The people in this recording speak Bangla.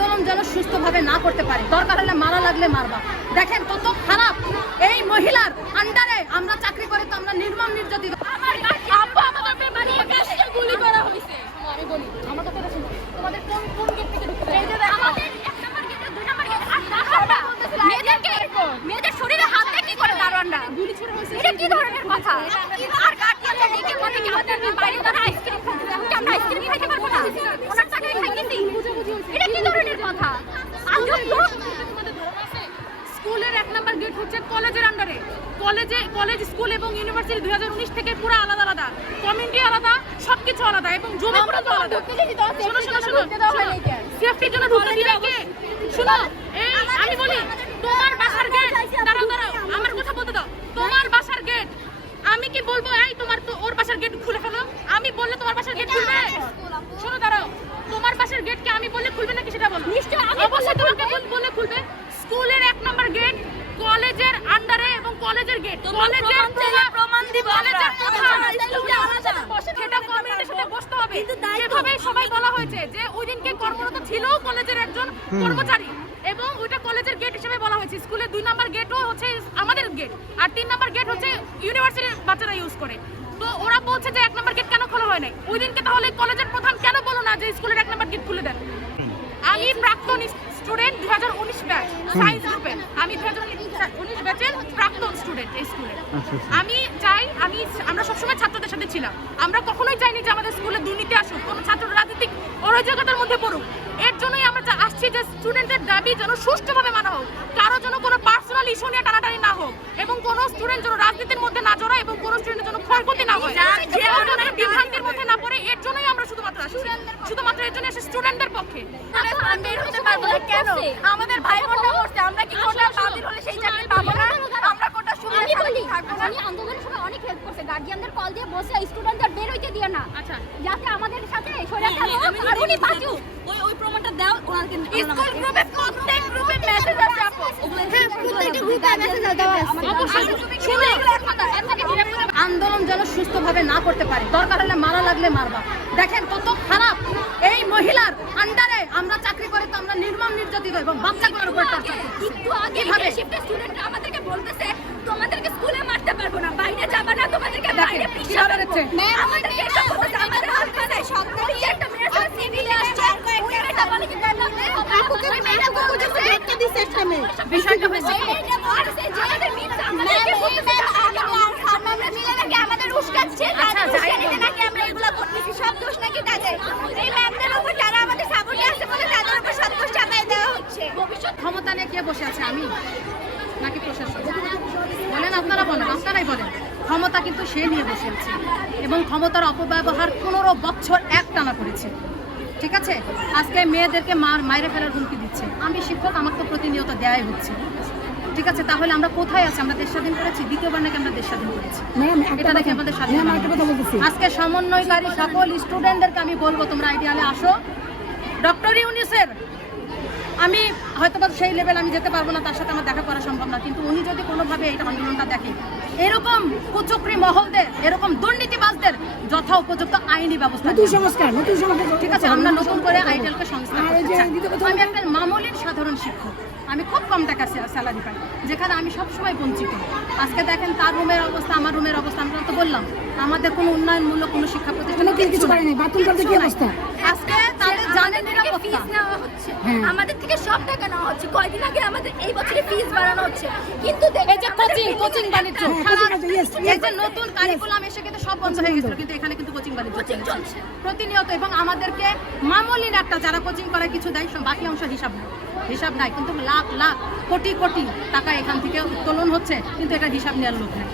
আন্দোলন যেন সুস্থভাবে না করতে পারে। দরকার হলে মারা লাগলে মারবা। দেখেন কত খারাপ। এই মহিলার আন্ডারে আমরা চাকরি করে তো আমরা নির্মম নির্যাতিত। মেয়েদের শরীরে হাত দিয়ে কি করে দারোয়ানরা গুলি ছোড়া হয়েছে এটা কি ধরনের কথা? আর দেখে বলে কি আমাদের বাইরে তারা আইসক্রিম খাইতে দেয় কি আমরা আইসক্রিম খাইতে পারব না ওনার টাকায় খাইতেছি এটা কি ধরনের কথা আজব তো স্কুলের এক নম্বর গেট হচ্ছে কলেজের আন্ডারে কলেজে কলেজ স্কুল এবং ইউনিভার্সিটি দুই হাজার উনিশ থেকে পুরো আলাদা আলাদা। কমিউনিটি আলাদা সবকিছু আলাদা এবং জমি পুরো আলাদা। শোনো শোনো শোনো সেফটির জন্য ঢুকতে দিবে কে? শোনো এই আমি বলি তোমার বাসার গেট দাঁড়াও দাঁড়াও আমার কথা বলতে দাও। তোমার বাসার গেট আমি কি বলব এই তোমার তো ওর বাসার গেট খুলে ফেলো। আমি বললে তোমার বাসার গেট খুলবে? শোনো দাঁড়াও তোমার বাসার গেট কি আমি বললে খুলবে নাকি সেটা বলো? নিশ্চয়ই আমি অবশ্যই তোমাকে বল- বললে খুলবে। স্কুলের এক নম্বর গেট কলেজের আন্ডারে এবং কলেজের গেট কলেজের প্রমাণ দিব কলেজের প্রধান। সেটা কমিটির সাথে বসতে হবে। যেভাবে সবাই বলা হয়েছে যে ওই দিনকে কর্মরত ছিল কলেজের একজন কর্মচারী এবং ওইটা কলেজের গেট হিসেবে বলা হয়েছে। স্কুলের দুই নাম্বার গেটও হচ্ছে আমাদের গেট আর তিন নাম্বার গেট হচ্ছে ইউনিভার্সিটির বাচ্চারা ইউজ করে। তো ওরা বলছে যে এক নাম্বার গেট কেন খোলা হয় নাই? ওই দিনকে তাহলে কলেজের প্রধান কেন বলো না যে স্কুলের এক নাম্বার গেট খুলে দেন? আমি প্রাক্তন স্টুডেন্ট দু হাজার উনিশ ব্যাচ সায়েন্স গ্রুপের আমি দু হাজার উনিশ ব্যাচের প্রাক্তন স্টুডেন্ট এই স্কুলে আমি চাই আমি আমরা সবসময় ছাত্রদের সাথে ছিলাম। আমরা কখনোই চাইনি যে আমাদের স্কুলে দুর্নীতি আসুক কোনো ছাত্র রাজনৈতিক অরাজকতার মধ্যে পড়ুক। এর জন্যই আমরা যা আসছি যে স্টুডেন্টদের দাবি যেন সুষ্ঠুভাবে মানা হোক কারও যেন কোনো পার্সোনাল ইস্যু নিয়ে টানাটানি না হোক এবং কোনো স্টুডেন্ট যেন রাজনীতির মধ্যে না জড়ায় এবং কোনো স্টুডেন্টের জন্য ক্ষয়ক্ষতি না হয়। কেউ যেন বিভ্রান্তির মধ্যে না পড়ে এর জন্যই আমরা শুধুমাত্র আসছি শুধুমাত্র এর জন্য এসে স্টুডেন্টদের পক্ষে আমরা বের হতে পারব না কেন আমাদের ভাই বোনরা করছে আমরা কি কোটা বাতিল হলে সেই চাকরি পাবো না আমরা কোটা সুবিধা আমি বলি থাকব না আমি আন্দোলনের সময় অনেক হেল্প করছে কল দিয়ে বসে স্টুডেন্টদের বের হইতে দিয়ে না। আচ্ছা। যাতে আমাদের সাথে স্বৈরাচার হোক আর উনি বাঁচুক। ওই ওই প্রমাণটা দাও ওনাকে স্কুল গ্রুপে প্রত্যেক গ্রুপে মেসেজ আছে আপু। হ্যাঁ প্রত্যেকটা গ্রুপে মেসেজ আছে অবশ্যই। শুনে এগুলো আন্দোলন যেন সুস্থভাবে না করতে পারে। দরকার হলে মারা লাগলে মারবা। দেখেন কত খারাপ। এই মহিলার আন্ডারে আমরা চাকরি করে তো আমরা নির্মম নির্যাতিত এবং বাচ্চাগুলোর উপর torture করছি। একটু আগে কীভাবে? শিফটে স্টুডেন্টরা আমাদেরকে বলতেছে তোমাদেরকে স্কুলে মারতে পারব না। কীভাবে বিষয়টা হয়েছে আচ্ছা, ক্ষমতা নিয়ে কে বসে আছে আমি নাকি প্রশাসন বলেন আপনারা বলেন আপনারাই বলেন ক্ষমতা কিন্তু সে নিয়ে বসে আছে এবং ক্ষমতার অপব্যবহার পনেরো বছর এক টানা করেছে। ঠিক আছে? আজকে মেয়েদেরকে মার মাইরে ফেলার হুমকি দিচ্ছে। আমি শিক্ষক আমাকে তো প্রতিনিয়ত দেয়াই হচ্ছে। ঠিক আছে? তাহলে আমরা কোথায় আছি? আমরা দেশ স্বাধীন করেছি? দ্বিতীয়বার নাকি আমরা দেশ স্বাধীন করেছি এটা দেখে আমাদের স্বাধীন আজকে সমন্বয়কারী সকল স্টুডেন্টদেরকে আমি বলব তোমরা আইডিয়ালে আসো। ডক্টর ইউনিসের আমি হয়তো বা সেই লেভেল আমি যেতে পারব না তার সাথে আমার দেখা করা সম্ভব না। কিন্তু উনি যদি কোনোভাবে এই আন্দোলনটা দেখে এরকম কুচক্রি মহলদের এরকম দুর্নীতিবাজদের যথা উপযুক্ত আইনি ব্যবস্থা সংস্কার ঠিক আছে আমরা নতুন করে আইটেলকে সংস্কার আমি একটা মামুলিন সাধারণ শিক্ষক। আমি খুব কম টাকা স্যালারি পাই যেখানে আমি সবসময় বঞ্চিত। আজকে দেখেন তার রুমের অবস্থা আমার রুমের অবস্থা আমরা তো বললাম আমাদের কোনো উন্নয়নমূলক কোনো শিক্ষা প্রতিষ্ঠান কিছু আজকে তাদের জানেন ফিস নেওয়া হচ্ছে। আমাদের থেকে সব টাকা নেওয়া হচ্ছে। কয়দিন আগে আমাদের এই বছরে ফিস বাড়ানো হচ্ছে। কিন্তু এই যে কোচিং কোচিং বাণিজ্য। coaching আছে, yes, এই যে নতুন কারিকুলাম এসে কিন্তু সব বন্ধ হয়ে গেছিল কিন্তু এখানে কিন্তু কোচিং বাণিজ্য চলছে। চলছে। প্রতিনিয়ত এবং আমাদেরকে মামুলির একটা যারা কোচিং করে কিছু দেয় বাকি অংশ হিসাব নাই হিসাব নাই কিন্তু লাখ লাখ কোটি কোটি টাকা এখান থেকে উত্তোলন হচ্ছে কিন্তু এটা হিসাব নেওয়ার লোক নেই.